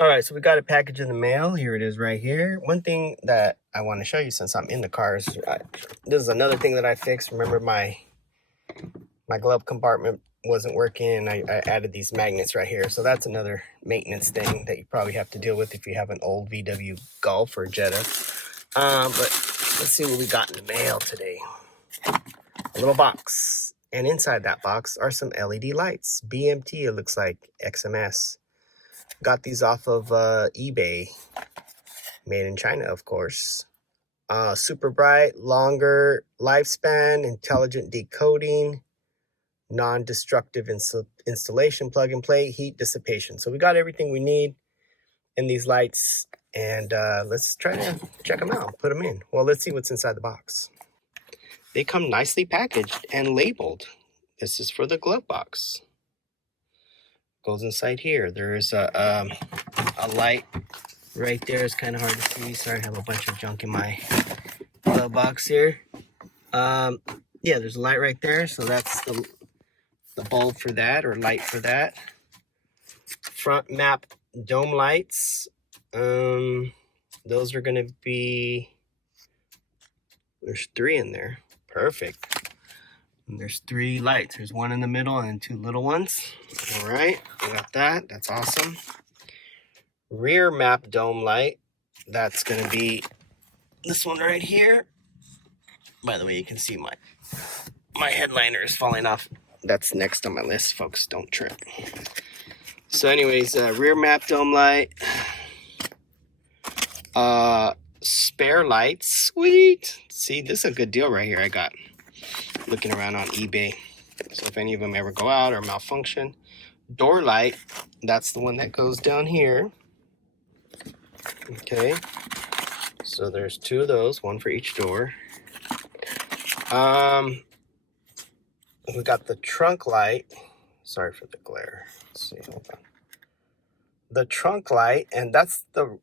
All right, so we got a package in the mail. Here it is right here. One thing that I want to show you since I'm in the car is this is another thing that I fixed. Remember my glove compartment wasn't working, and I added these magnets right here. So that's another maintenance thing that you probably have to deal with if you have an old VW Golf or Jetta. But let's see what we got in the mail today. A little box. And inside that box are some LED lights. BMT, it looks like, XMS. Got these off of eBay. Made in China, of course. Super bright, longer lifespan, intelligent decoding, non-destructive installation, plug and play, heat dissipation. So we got everything we need in these lights. And let's try to check them out, put them in. Well, let's see what's inside the box. They come nicely packaged and labeled. This is for the glove box. Goes inside here. There's a light right there. It's kind of hard to see. Sorry, I have a bunch of junk in my glove box here. Yeah, there's a light right there. So that's the bulb for that, or light for that. Front map dome lights. Those are going to be, there's 3 in there. Perfect. And there's 3 lights. There's 1 in the middle and 2 little ones. All right, we got that. That's awesome. Rear map dome light. That's going to be this one right here. By the way, you can see my headliner is falling off. That's next on my list, folks. Don't trip. So anyways, rear map dome light. Spare lights. Sweet. See, this is a good deal right here I got. Looking around on eBay. So if any of them ever go out or malfunction. Door light. That's the one that goes down here. Okay. So there's 2 of those, 1 for each door. We got the trunk light. Sorry for the glare. Let's see, hold on. The trunk light, and that's the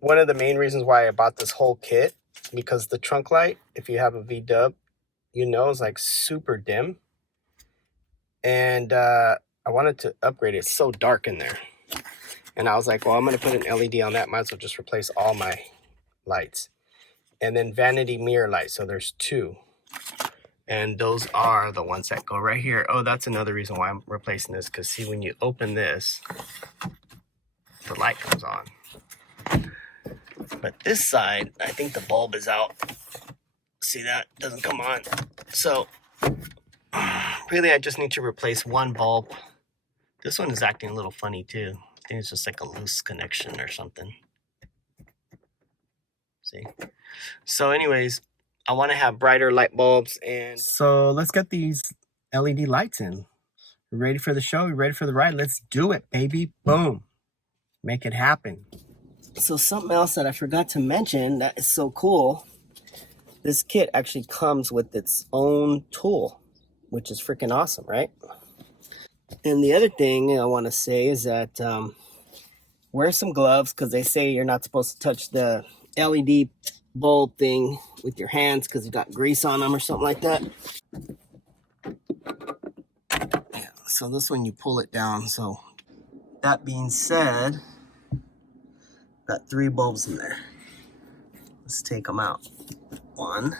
one of the main reasons why I bought this whole kit, because the trunk light, if you have a VW, you know, is like super dim. And I wanted to upgrade it. It's so dark in there. And I was like, well, I'm going to put an LED on that. Might as well just replace all my lights. And then vanity mirror light. So there's 2. And those are the ones that go right here. Oh, that's another reason why I'm replacing this. Because see, when you open this, the light comes on. But this side, I think the bulb is out. See that? Doesn't come on. So really, I just need to replace 1 bulb. This one is acting a little funny too. I think it's just like a loose connection or something. See? So anyways, I want to have brighter light bulbs, and so let's get these LED lights in. You ready for the show? You ready for the ride? Let's do it, baby. Boom. Make it happen. So something else that I forgot to mention that is so cool. This kit actually comes with its own tool, which is freaking awesome, right? And the other thing I want to say is that wear some gloves, because they say you're not supposed to touch the LED bulb thing with your hands because you got grease on them or something like that. Yeah, so this one you pull it down. So that being said, got 3 bulbs in there. Let's take them out. 1.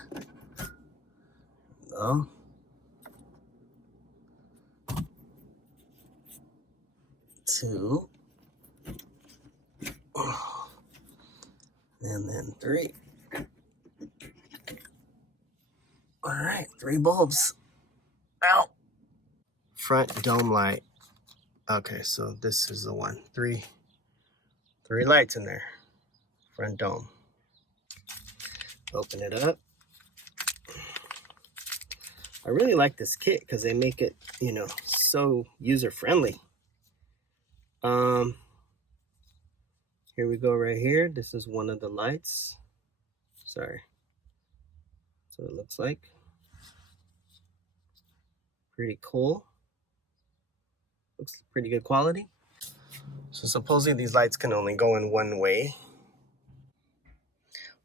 Go. 2. And then 3. All right, 3 bulbs. Out. Front dome light. Okay, so this is the one. 3 lights in there. Front dome. Open it up. I really like this kit because they make it, you know, so user-friendly. Here we go right here. This is one of the lights. Sorry. So it looks like. Pretty cool. Looks pretty good quality. So supposedly these lights can only go in one way.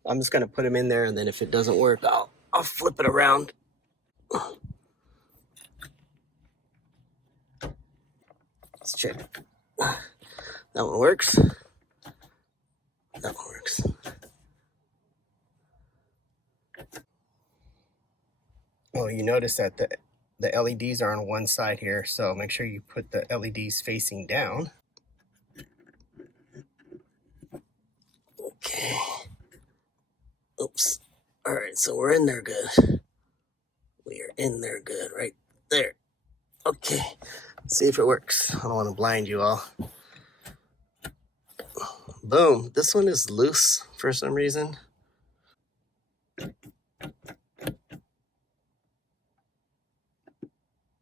I'm just gonna put them in there, and then if it doesn't work, I'll flip it around. Let's check. That one works. That works. Oh, you notice that the LEDs are on one side here, so make sure you put the LEDs facing down. Okay. Oops. All right, so we're in there good. We are in there good, right there. Okay. See if it works. I don't want to blind you all. Boom. This one is loose for some reason.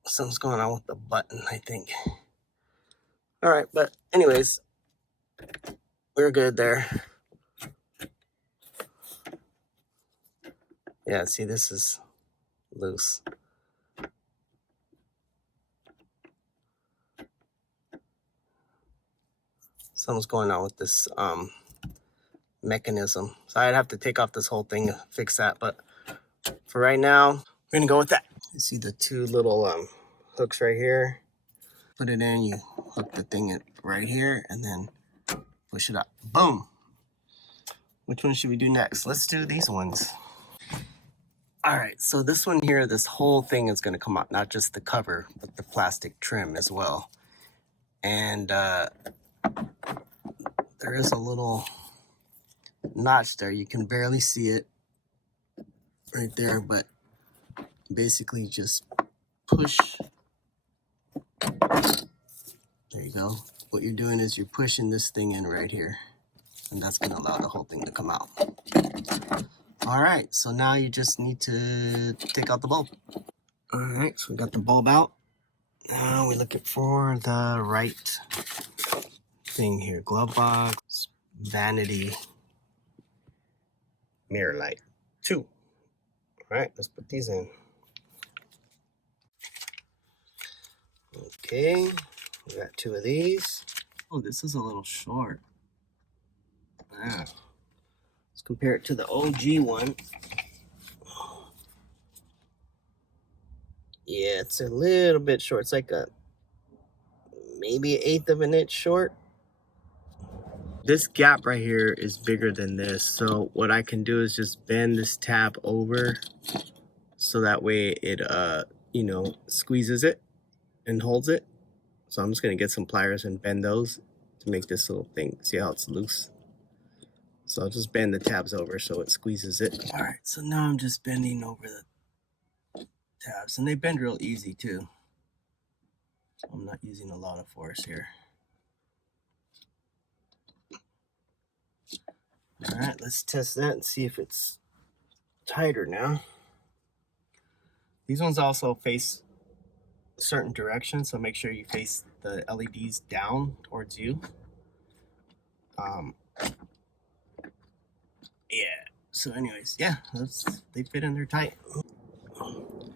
Something's going on with the button, I think. All right, but anyways, we're good there. Yeah, see, this is loose. Something's going on with this mechanism. So I'd have to take off this whole thing to fix that, but for right now, we're gonna go with that. You see the two little hooks right here? Put it in, you hook the thing in right here, and then push it up. Boom! Which one should we do next? Let's do these ones. All right, so this one here, this whole thing is gonna come out, not just the cover, but the plastic trim as well. And there is a little notch there. You can barely see it right there, but basically just push. There you go. What you're doing is you're pushing this thing in right here, and that's gonna allow the whole thing to come out. All right, so now you just need to take out the bulb. All right, so we got the bulb out. Now we're looking for the right thing here. Glove box, vanity, mirror light, 2. All right, let's put these in. Okay, we got 2 of these. Oh, this is a little short. Wow. Let's compare it to the OG one. Yeah, it's a little bit short. It's like maybe 1/8 of an inch short. This gap right here is bigger than this. So what I can do is just bend this tab over so that way it, you know, squeezes it and holds it. So I'm just gonna get some pliers and bend those to make this little thing. See how it's loose? So I'll just bend the tabs over so it squeezes it. All right, so now I'm just bending over the tabs, and they bend real easy too. So I'm not using a lot of force here. All right, let's test that and see if it's tighter now. These ones also face certain directions, so make sure you face the LEDs down towards you. Yeah, so anyways, yeah, they fit in there tight. All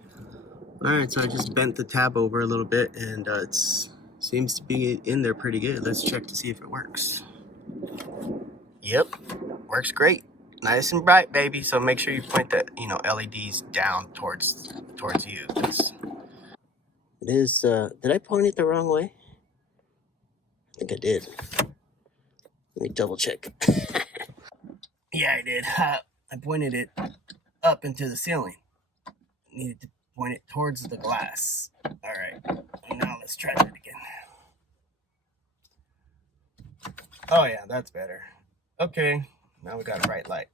right, so I just bent the tab over a little bit, and it seems to be in there pretty good. Let's check to see if it works. Yep, works great. Nice and bright, baby. So make sure you point the LEDs down towards you. It is. Did I point it the wrong way? I think I did. Let me double check. Yeah, I did. I pointed it up into the ceiling. Needed to point it towards the glass. All right. Now let's try that again. Oh yeah, that's better. Okay. Now we got a bright light.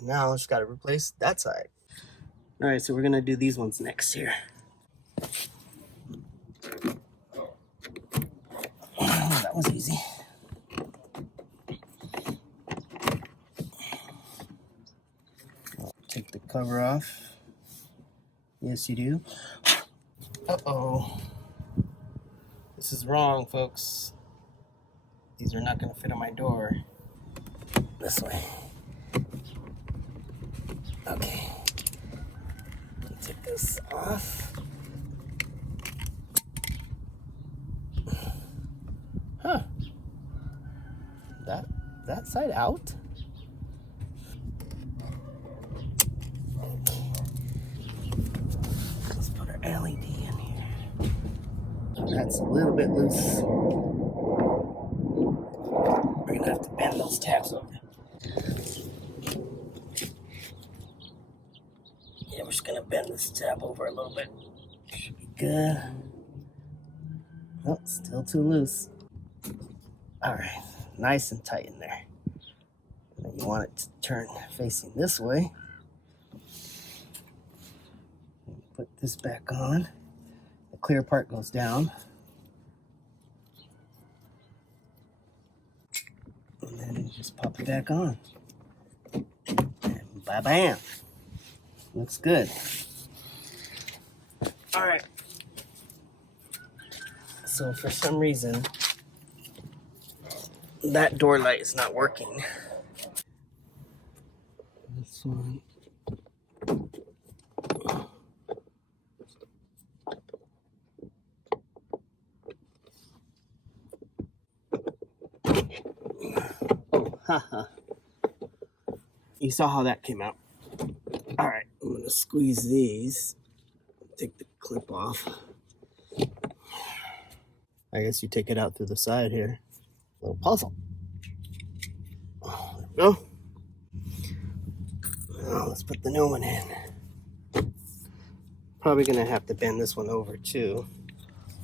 Now I just got to replace that side. All right, so we're gonna do these ones next here. Oh, that was easy. Take the cover off. Yes, you do. Uh-oh. This is wrong, folks. These are not gonna fit on my door. This way. Okay. Take this off. Huh. That side out? Let's put our LED in here. That's a little bit loose. We're gonna have to bend bend those tabs over. Yeah, we're just gonna bend this tab over a little bit. Should be good. Oh, still too loose. All right, nice and tight in there. And then you want it to turn facing this way. Put this back on. The clear part goes down. And then you just pop it back on. And bam. Looks good. All right. So for some reason, that door light is not working. This one. Oh, haha. You saw how that came out. All right, I'm gonna squeeze these. Take the clip off. I guess you take it out through the side here. Little puzzle. Oh, there we go. Now let's put the new one in. Probably gonna have to bend this one over too.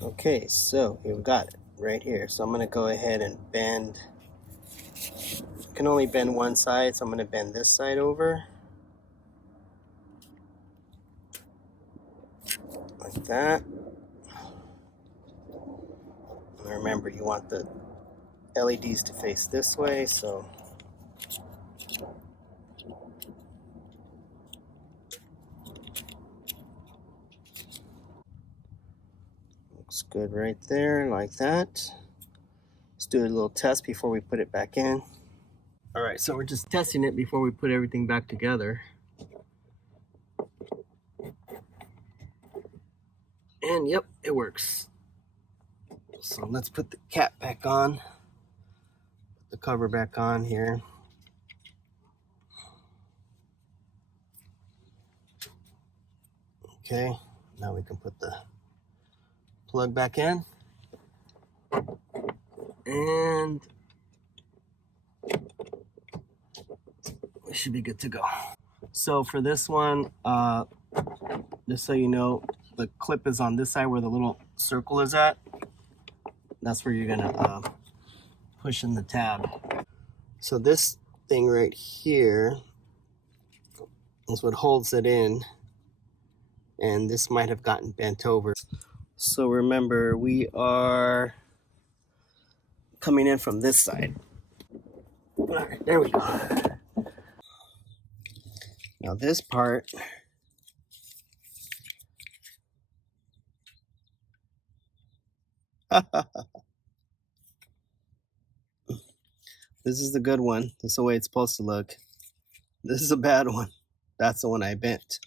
Okay, so we've got it right here. So I'm gonna go ahead and bend. I can only bend one side, so I'm gonna bend this side over. Like that. And remember, you want the LEDs to face this way, so looks good right there, like that. Let's do a little test before we put it back in. All right, so we're just testing it before we put everything back together. And yep, it works. So let's put the cap back on, put the cover back on here. Okay, now we can put the plug back in. And we should be good to go. So for this one, just so you know, the clip is on this side where the little circle is at. That's where you're gonna push in the tab. So this thing right here is what holds it in, and this might have gotten bent over. So remember, we are coming in from this side. All right, there we go. Now this part, this is the good one. This is the way it's supposed to look. This is a bad one. That's the one I bent.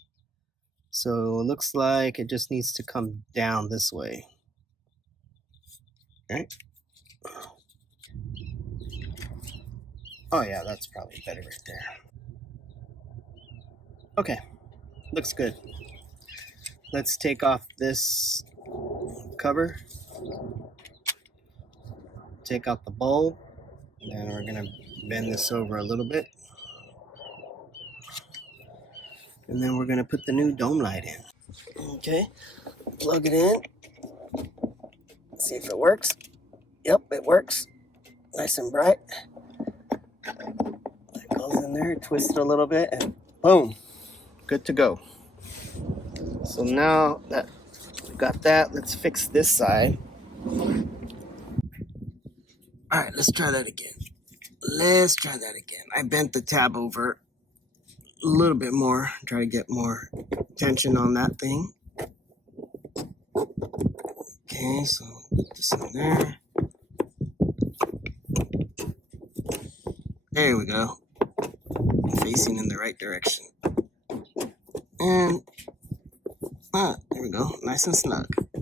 So it looks like it just needs to come down this way. All right. Oh yeah, that's probably better right there. Okay, looks good. Let's take off this cover. Take out the bulb. And we're gonna bend this over a little bit. And then we're gonna put the new dome light in. Okay, plug it in. See if it works. Yep, it works. Nice and bright. That goes in there, twist it a little bit, and boom, good to go. So now that we got that, let's fix this side. All right, let's try that again. I bent the tab over a little bit more, try to get more tension on that thing. Okay, so put this in there. There we go. Facing in the right direction. And there we go, nice and snug. A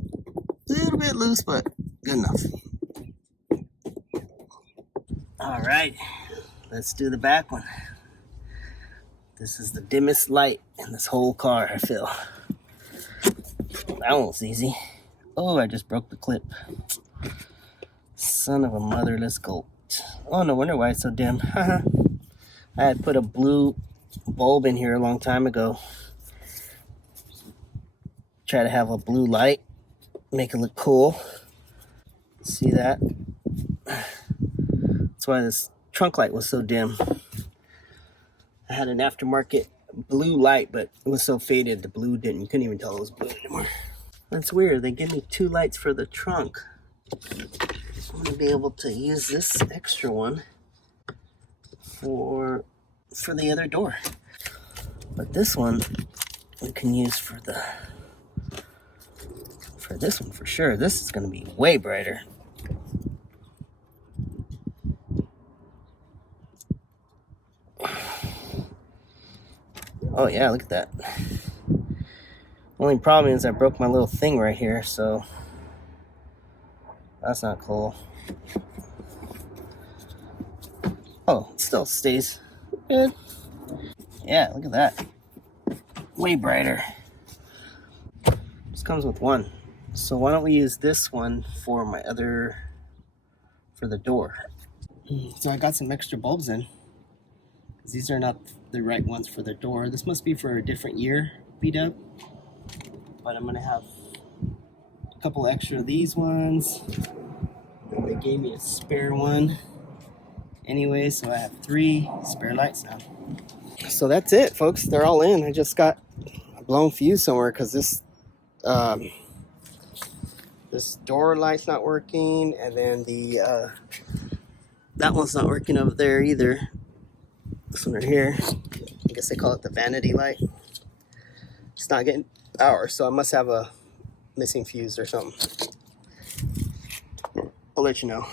little bit loose, but good enough. All right, let's do the back one. This is the dimmest light in this whole car, I feel. That one was easy. Oh, I just broke the clip. Son of a motherless goat. out. Oh, no wonder why it's so dim. I had put a blue bulb in here a long time ago. Try to have a blue light, make it look cool. See that? That's why this trunk light was so dim. I had an aftermarket blue light, but it was so faded, the blue didn't, you couldn't even tell it was blue anymore. That's weird, they give me 2 lights for the trunk. I'm gonna be able to use this extra one for the other door. But this one we can use for this one for sure. This is gonna be way brighter. Oh yeah, look at that. Only problem is I broke my little thing right here, so that's not cool. Oh, it still stays good. Yeah, look at that. Way brighter. This comes with one. So why don't we use this one for the door. So I got some extra bulbs in. These are not the right ones for the door. This must be for a different year, B-Dub. But I'm gonna have a couple extra of these ones. And they gave me a spare one. Anyway, so I have 3 spare lights now. So that's it, folks. They're all in. I just got a blown fuse somewhere because this door light's not working, and then that one's not working over there either. This one right here, I guess they call it the vanity light. It's not getting power, so I must have a missing fuse or something. I'll let you know.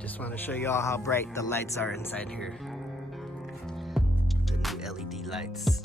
Just want to show you all how bright the lights are inside here. The new LED lights.